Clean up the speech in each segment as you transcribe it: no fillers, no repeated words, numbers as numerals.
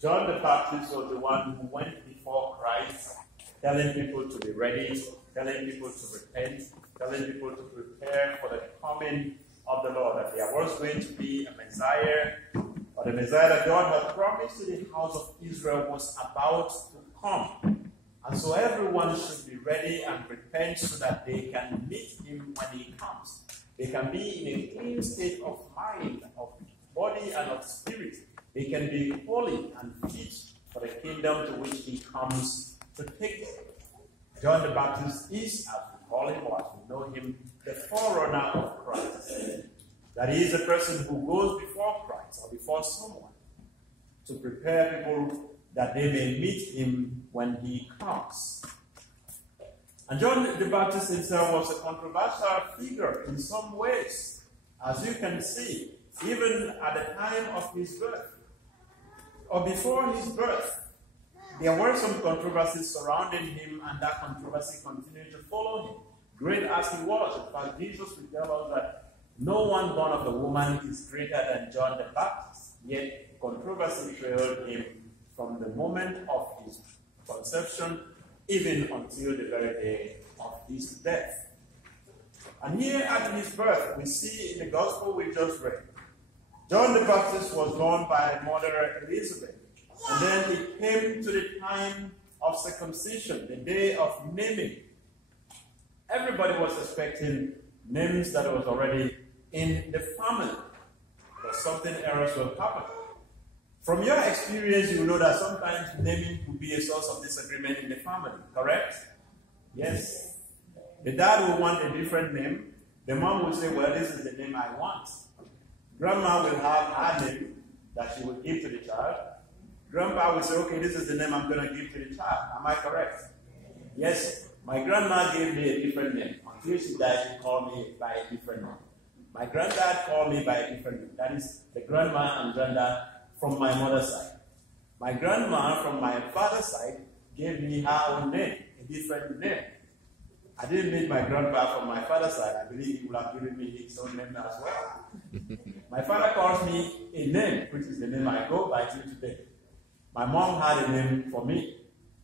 John the Baptist was the one who went before Christ, telling people to be ready, telling people to repent, telling people to prepare for the coming of the Lord, that there was going to be a Messiah, or the Messiah that God had promised to the house of Israel was about to come. And so everyone should be ready and repent so that they can meet him when he comes. They can be in a clean state of mind, of body, and of spirit. They can be holy and fit for the kingdom to which he comes to take them. John the Baptist is, as we call him, or as we know him, the forerunner of Christ. That he is a person who goes before Christ or before someone to prepare people that they may meet him when he comes. And John the Baptist himself was a controversial figure in some ways, as you can see, even at the time of his birth, or before his birth. There were some controversies surrounding him, and that controversy continued to follow him, great as he was. In fact, Jesus will tell us that no one born of a woman is greater than John the Baptist, yet controversy trailed him from the moment of his conception even until the very day of his death. And here at his birth, we see in the gospel we just read, John the Baptist was born by Mother Elizabeth. And then it came to the time of circumcision, the day of naming. Everybody was expecting names that was already in the family, but something else will happen. From your experience, you know that sometimes naming could be a source of disagreement in the family, correct? Yes. The dad will want a different name. The mom will say, well, this is the name I want. Grandma will have her name that she will give to the child. Grandpa will say, okay, this is the name I'm going to give to the child. Am I correct? Yes. My grandma gave me a different name. Until she died, she called me by a different name. My granddad called me by a different name. That is the grandma and granddad from my mother's side. My grandma from my father's side gave me her own name, a different name. I didn't meet my grandpa from my father's side. I believe he would have given me his own name as well. My father calls me a name, which is the name I go by till today. My mom had a name for me,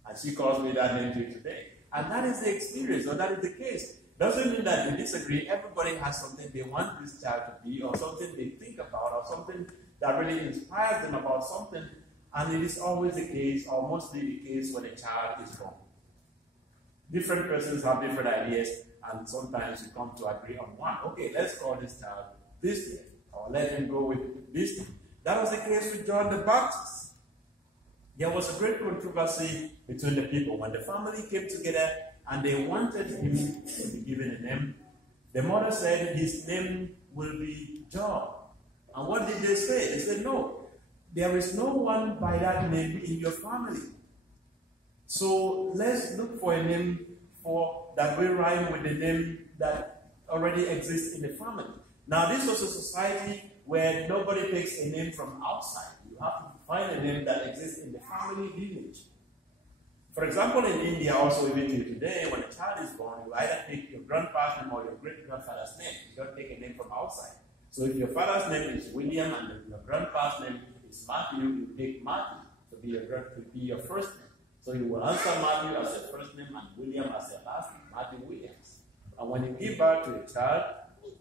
and she calls me that name till today. And that is the experience, or that is the case. Doesn't mean that we disagree. Everybody has something they want this child to be, or something they think about, or something that really inspires them about something. And it is always the case, or mostly the case, when a child is born. Different persons have different ideas, and sometimes you come to agree on one. Okay, let's call this child this name, or let him go with this name. That was the case with John the Baptist. There was a great controversy between the people. When the family came together and they wanted him to be given a name, the mother said his name will be John. And what did they say? They said, no, there is no one by that name in your family. So let's look for a name that will rhyme with the name that already exists in the family. Now, this was a society where nobody takes a name from outside. You have to find a name that exists in the family lineage. For example, in India, also even till today, when a child is born, you either take your grandpa's name or your great-grandfather's name. You don't take a name from outside. So if your father's name is William and your grandpa's name is Matthew, you take Matthew to be your first name. So you will answer Matthew as your first name and William as your last name, Matthew Williams. And when you give birth to a child,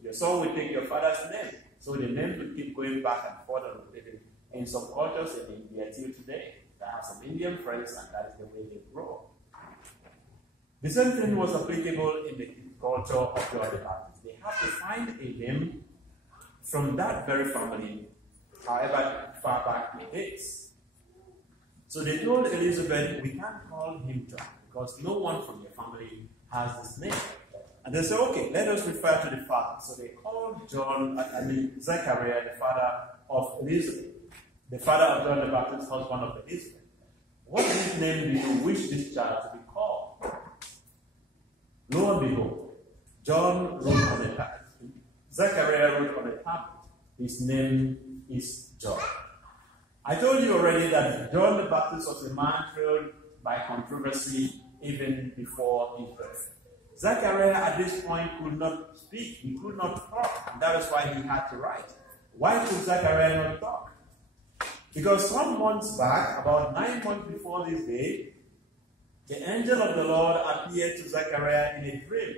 your son will take your father's name. So the names will keep going back and forth and rotating. In some cultures in India till today, they have some Indian friends, and that is the way they grow. The same thing was applicable in the culture of John the Baptist. They have to find a name from that very family, however far back it dates. So they told Elizabeth, we can't call him John because no one from your family has this name. And they said, okay, let us refer to the father. So they called Zechariah, the father of Elizabeth, the father of John the Baptist, husband of Elizabeth. What name do you wish this child to be called? Lo and behold, John wrote on a tablet. Zechariah wrote on a tablet. His name is John. I told you already that John the Baptist was a man trailed by controversy even before his birth. Zechariah at this point could not speak. He could not talk. And that is why he had to write. Why could Zechariah not talk? Because some months back, about 9 months before this day, the angel of the Lord appeared to Zechariah in a dream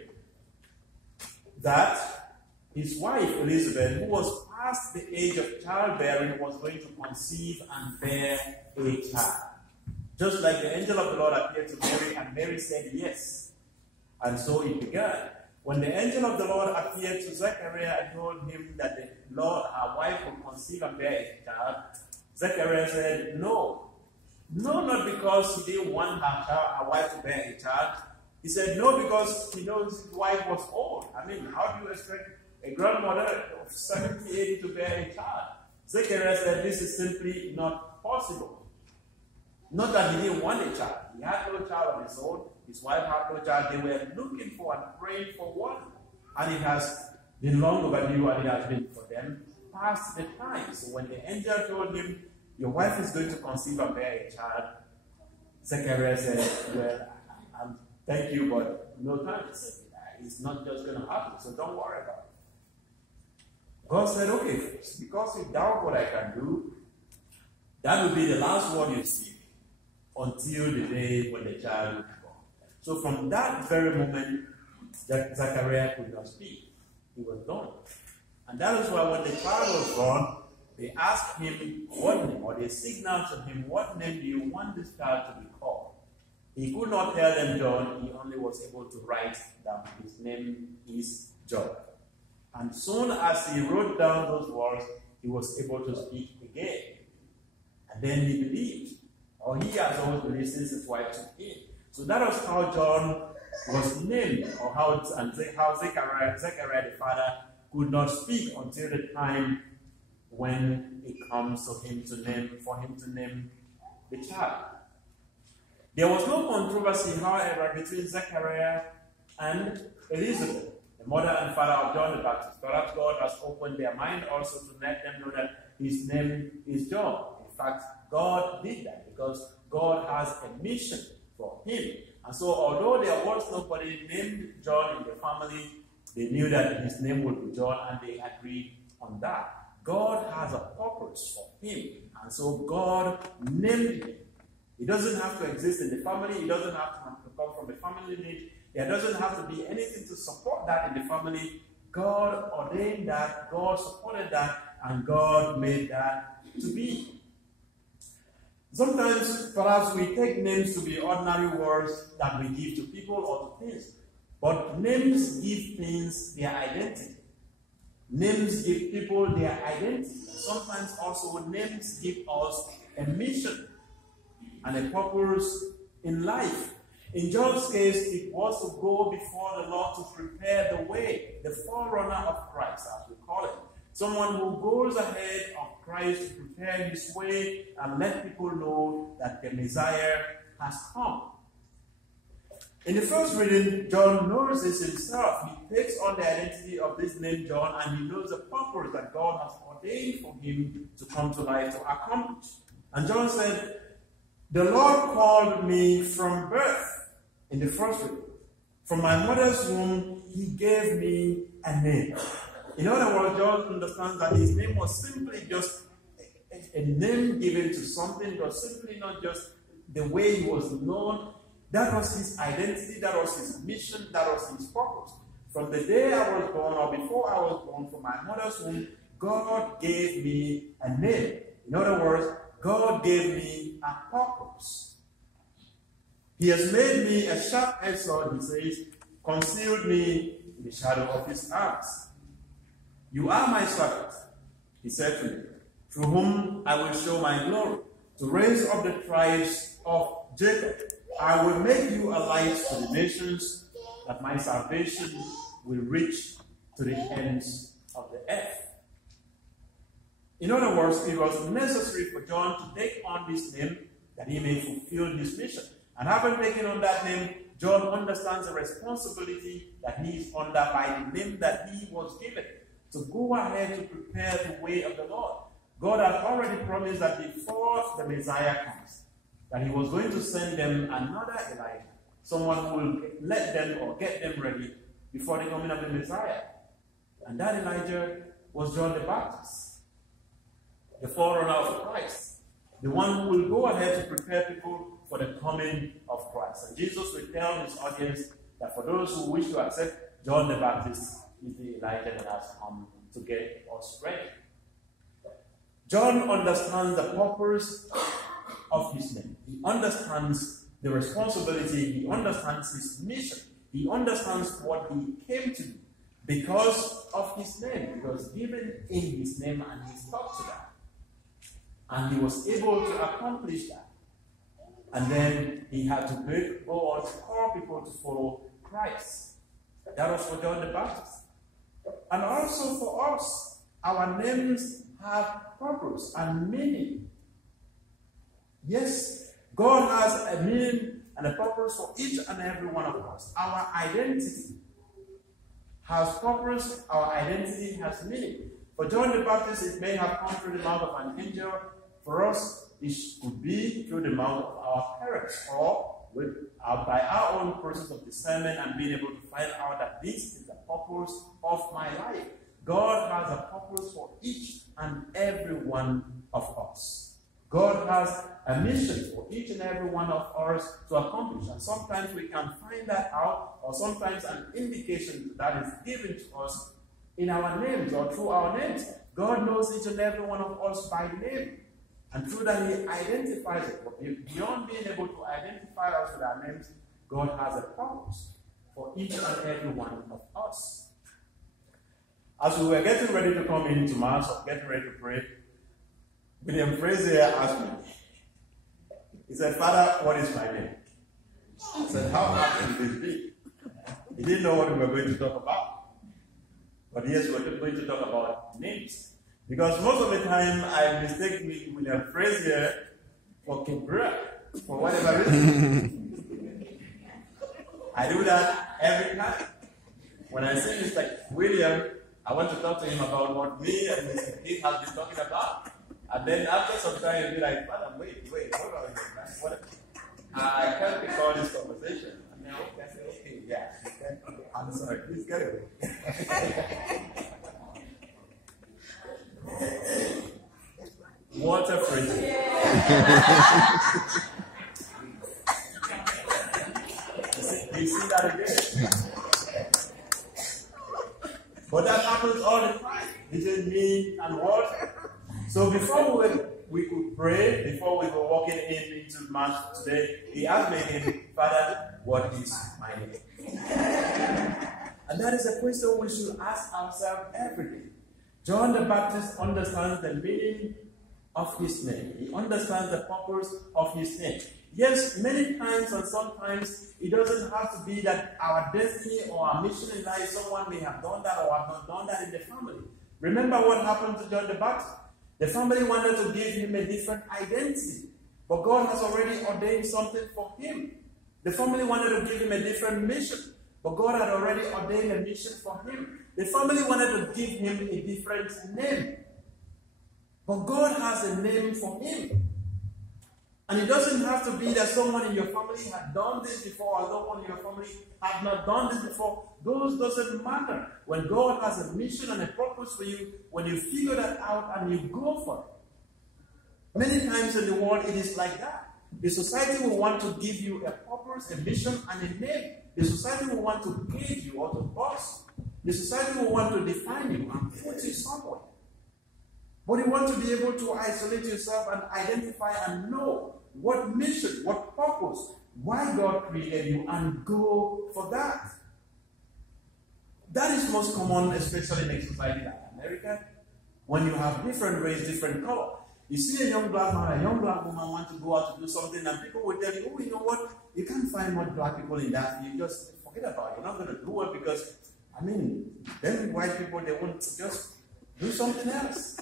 that his wife Elizabeth, who was past the age of childbearing, was going to conceive and bear a child. Just like the angel of the Lord appeared to Mary, and Mary said yes. And so it began. When the angel of the Lord appeared to Zechariah and told him that the Lord, our wife, would conceive and bear a child, Zechariah said, no. No, not because he didn't want our wife to bear a child. He said no because he knows his wife was old. I mean, how do you expect a grandmother of 70, 80 to bear a child? Zechariah said this is simply not possible. Not that he didn't want a child. He had no child of his own. His wife had no child. They were looking for and praying for one. And it has been long overdue, and it has been for them past the time. So when the angel told him, your wife is going to conceive and bear a child, Zechariah said, well, thank you, but no thanks. It's not just going to happen, so don't worry about it. God said, okay, because you doubt what I can do, that will be the last word you speak until the day when the child will be born. So from that very moment, Zechariah could not speak. He was done. And that is why when the child was born, they asked him what name, or they signaled to him, what name do you want this child to be called? He could not tell them John. He only was able to write down his name is John. And soon as he wrote down those words, he was able to speak again. And then he believed. Or he has always believed since his wife took him. So that was how John was named, or how Zechariah the father could not speak until the time when it comes for him to name the child. There was no controversy, however, between Zechariah and Elizabeth, the mother and father of John the Baptist. Perhaps God has opened their mind also to let them know that his name is John. In fact, God did that because God has a mission for him. And so although there was nobody named John in the family, they knew that his name would be John, and they agreed on that. God has a purpose for him, and so God named him. He doesn't have to exist in the family. He doesn't have to come from a family lineage. There doesn't have to be anything to support that in the family. God ordained that, God supported that, and God made that to be. Sometimes, perhaps we take names to be ordinary words that we give to people or to things. But names give things their identity. Names give people their identity. Sometimes also names give us a mission and a purpose in life. In John's case, it was to go before the Lord to prepare the way, the forerunner of Christ, as we call it. Someone who goes ahead of Christ to prepare his way and let people know that the Messiah has come. In the first reading, John knows this himself. He takes on the identity of this name John, and he knows the purpose that God has ordained for him to come to life to accomplish. And John said, the Lord called me from birth. In the first reading, from my mother's womb, he gave me a name. In other words, John understands that his name was simply just a name given to something. It was simply not just the way he was known. That was his identity, that was his mission, that was his purpose. From the day I was born, or before I was born, from my mother's womb, God gave me a name. In other words, God gave me a purpose. He has made me a sharp-edged sword, he says, concealed me in the shadow of his arms. You are my servant, he said to me, through whom I will show my glory, to raise up the tribes of Jacob. I will make you a light to the nations, that my salvation will reach to the ends of the earth. In other words, it was necessary for John to take on this name that he may fulfill his mission. And having taken on that name, John understands the responsibility that he is under by the name that he was given, to go ahead to prepare the way of the Lord. God had already promised that before the Messiah comes, that he was going to send them another Elijah, someone who will let them or get them ready before the coming of the Messiah. And that Elijah was John the Baptist, the forerunner of Christ. the one who will go ahead to prepare people for the coming of Christ. And Jesus will tell his audience that for those who wish to accept, John the Baptist is the Elijah that has come to get us ready. John understands the purpose of his name. He understands the responsibility. He understands his mission. He understands what he came to do because of his name. It was given in his name and he stuck to that. And he was able to accomplish that. And then he had to go on to call people to follow Christ. That was for John the Baptist. And also for us, our names have purpose and meaning. Yes, God has a meaning and a purpose for each and every one of us. Our identity has purpose, our identity has meaning. For John the Baptist, it may have come through the mouth of an angel. For us, it could be through the mouth of our parents, or by our own process of discernment and being able to find out that this is the purpose of my life. God has a purpose for each and every one of us. God has a mission for each and every one of us to accomplish. And sometimes we can find that out, or sometimes an indication that is given to us in our names or through our names. God knows each and every one of us by name. And through that, he identifies it. But beyond being able to identify us with our names, God has a purpose for each and every one of us. As we were getting ready to come into Mass or getting ready to pray, William Frazier asked me, he said, "Father, what is my name?" I said, "How hard can this be?" He didn't know what we were going to talk about. But yes, we're going to talk about names. Because most of the time, I mistake William Frazier for Gabriel, for whatever reason. I do that every time. When I see Mr. William, I want to talk to him about what me and Mr. Keith have been talking about. And then after some time, he'll be like, "Madam, wait, hold on. I can't recall this conversation." And then I say, "Okay, yeah, I'm sorry, please get away." Water freezing. You see that again? But that happens all the time. Between me and water. So before we could pray, before we were walking into Mass today, he asked me again, "Father, what is my name?" And that is a question we should ask ourselves every day. John the Baptist understands the meaning of his name. He understands the purpose of his name. Yes, many times and sometimes it doesn't have to be that our destiny or our mission in life, someone may have done that or have not done that in the family. Remember what happened to John the Baptist? The family wanted to give him a different identity, but God has already ordained something for him. The family wanted to give him a different mission, but God had already ordained a mission for him. The family wanted to give him a different name, but God has a name for him. And it doesn't have to be that someone in your family had done this before or someone in your family had not done this before. Those doesn't matter. When God has a mission and a purpose for you, when you figure that out and you go for it. Many times in the world it is like that. The society will want to give you a purpose, a mission, and a name. The society will want to guide you or to boss. The society will want to define you and put you somewhere. But you want to be able to isolate yourself and identify and know what mission, what purpose, why God created you, and go for that. That is most common, especially in a society like America, when you have different race, different color. You see a young black man, a young black woman want to go out to do something, and people will tell you, "Oh, you know what? You can't find much black people in that. You just forget about it. You're not going to do it because, then white people, they won't just do something else."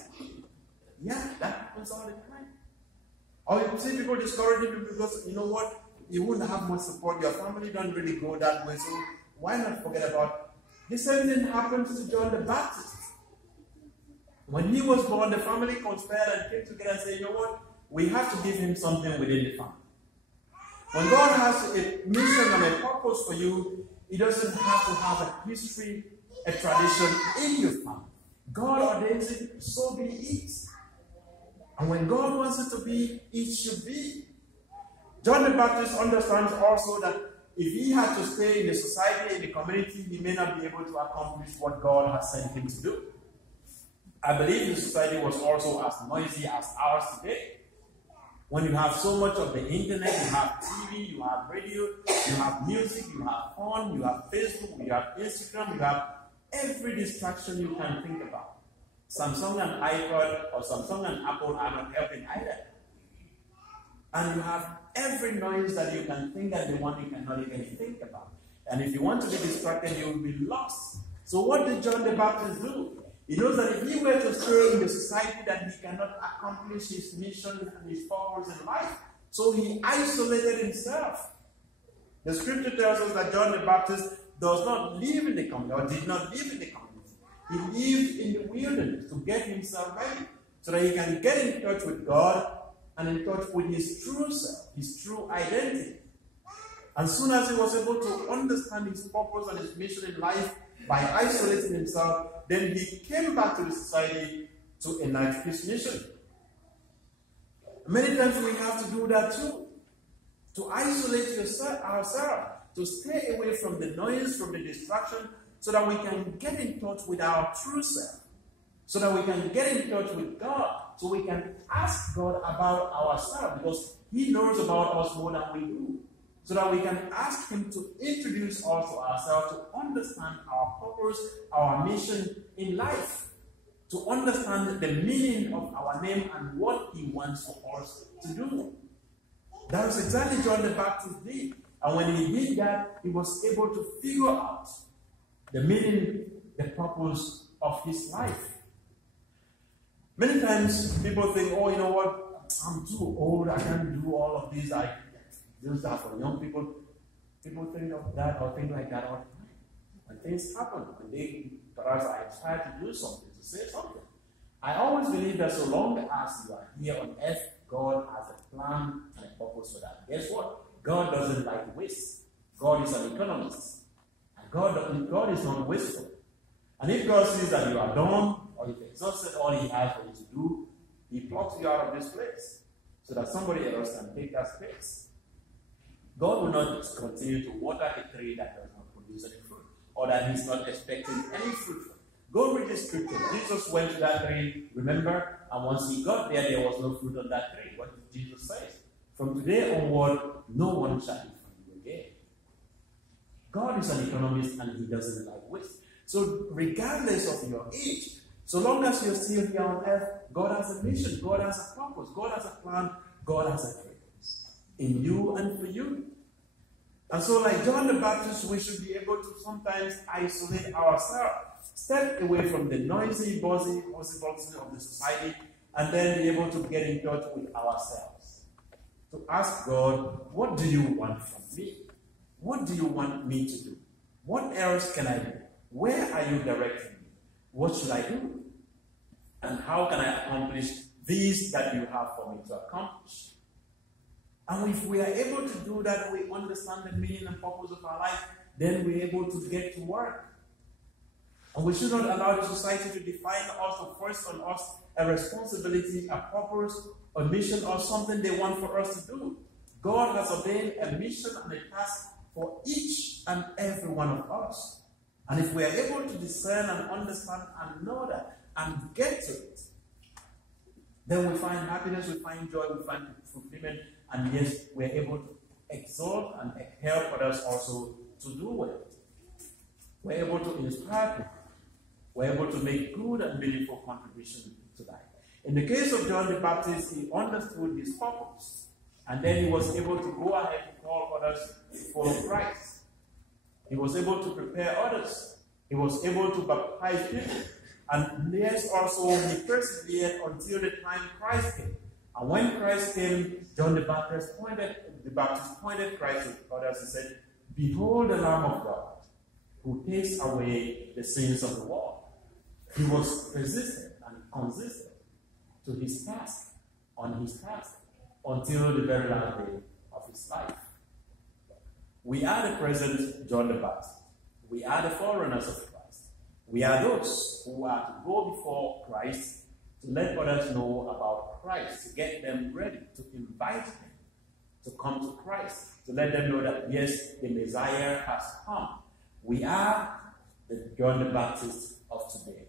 Yeah, that happens all the time. Or you see people discouraging you because, you know what, you wouldn't have much support. Your family don't really go that way, so why not forget about it? The same thing happened to John the Baptist. When he was born, the family conspired and came together and said, "You know what, we have to give him something within the family." When God has a mission and a purpose for you, He doesn't have to have a history, a tradition in your family. God ordains it, so be it. And when God wants it to be, it should be. John the Baptist understands also that if he had to stay in the society, in the community, he may not be able to accomplish what God has sent him to do. I believe the society was also as noisy as ours today. When you have so much of the internet, you have TV, you have radio, you have music, you have phone, you have Facebook, you have Instagram, you have every distraction you can think about. Samsung and iPod or Samsung and Apple are not helping either. And you have every noise that you can think and the one you cannot even think about. And if you want to be distracted, you will be lost. So what did John the Baptist do? He knows that if he were to stay in the society, that he cannot accomplish his mission and his purpose in life. So he isolated himself. The scripture tells us that John the Baptist does not live in the community, or did not live in the community. He lived in the wilderness to get himself ready, so that he can get in touch with God and in touch with his true self, his true identity. As soon as he was able to understand his purpose and his mission in life by isolating himself, then he came back to the society to enact his mission. Many times we have to do that too. To isolate ourselves, to stay away from the noise, from the distraction, so that we can get in touch with our true self. So that we can get in touch with God. So we can ask God about ourselves, because he knows about us more than we do. So that we can ask him to introduce us to ourselves, to understand our purpose, our mission in life, to understand the meaning of our name and what he wants for us to do. That was exactly John the Baptist did. And when he did that, he was able to figure out the meaning, the purpose of his life. Many times people think, oh, you know what, I'm too old, I can't do all of these. Those are for young people. People think of that or think like that all the time. When things happen, when they perhaps are inspired to do something, to say something. I always believe that so long as you are here on earth, God has a plan and a purpose for that. Guess what? God doesn't like waste. God is an economist. And God is not wasteful. And if God sees that you are done or you've exhausted all he has for you to do, he plucks you out of this place so that somebody else can take that space. God will not continue to water a tree that does not produce any fruit, or that he's not expecting any fruit from. Go read the scripture. Jesus went to that tree, remember, and once he got there, there was no fruit on that tree. What did Jesus say? From today onward, no one shall eat from you again. God is an economist and he doesn't like waste. So regardless of your age, so long as you're still here on earth, God has a mission, God has a purpose, God has a plan, God has a purpose in you and for you. And so like John the Baptist, we should be able to sometimes isolate ourselves, step away from the noisy, buzzy of the society, and then be able to get in touch with ourselves. To ask God, what do you want from me? What do you want me to do? What else can I do? Where are you directing me? What should I do? And how can I accomplish these that you have for me to accomplish? And if we are able to do that, we understand the meaning and purpose of our life, then we're able to get to work. And we should not allow the society to define us or force on us a responsibility, a purpose, a mission, or something they want for us to do. God has ordained a mission and a task for each and every one of us. And if we are able to discern and understand and know that and get to it, then we find happiness, we find joy, we find fulfillment, and yes, we are able to exalt and help others also to do well. We're able to inspire people. We're able to make good and meaningful contribution to that. In the case of John the Baptist, he understood his purpose. And then he was able to go ahead and call others to follow Christ. He was able to prepare others. He was able to baptize people. And yes, also he persevered until the time Christ came. And when Christ came, John the Baptist pointed Christ to others and said, "Behold the Lamb of God, who takes away the sins of the world." He was persistent and consistent to his task, until the very last day of his life. We are the present John the Baptist. We are the forerunners of Christ. We are those who are to go before Christ to let others know about Christ, to get them ready, to invite them to come to Christ, to let them know that, yes, the Messiah has come. We are the John the Baptist of today.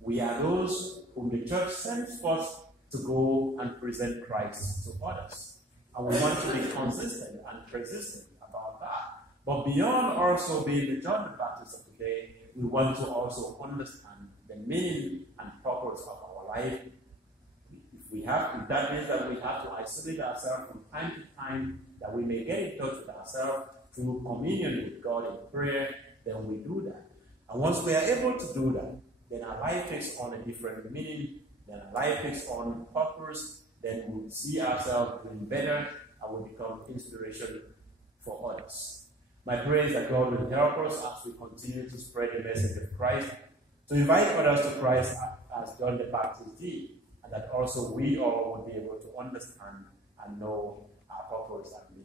We are those whom the church sends forth to go and present Christ to others. And we want to be consistent and persistent about that. But beyond also being the John the Baptist of today, we want to also understand the meaning and purpose of our life. If that means that we have to isolate ourselves from time to time, that we may get in touch with ourselves through communion with God in prayer, then we do that. And once we are able to do that, then our life takes on a different meaning, then our life takes on purpose, then we will see ourselves doing better, and we become inspiration for others. My prayer is that God will help us as we continue to spread the message of Christ, to invite others to Christ as John the Baptist did, and that also we all will be able to understand and know our purpose and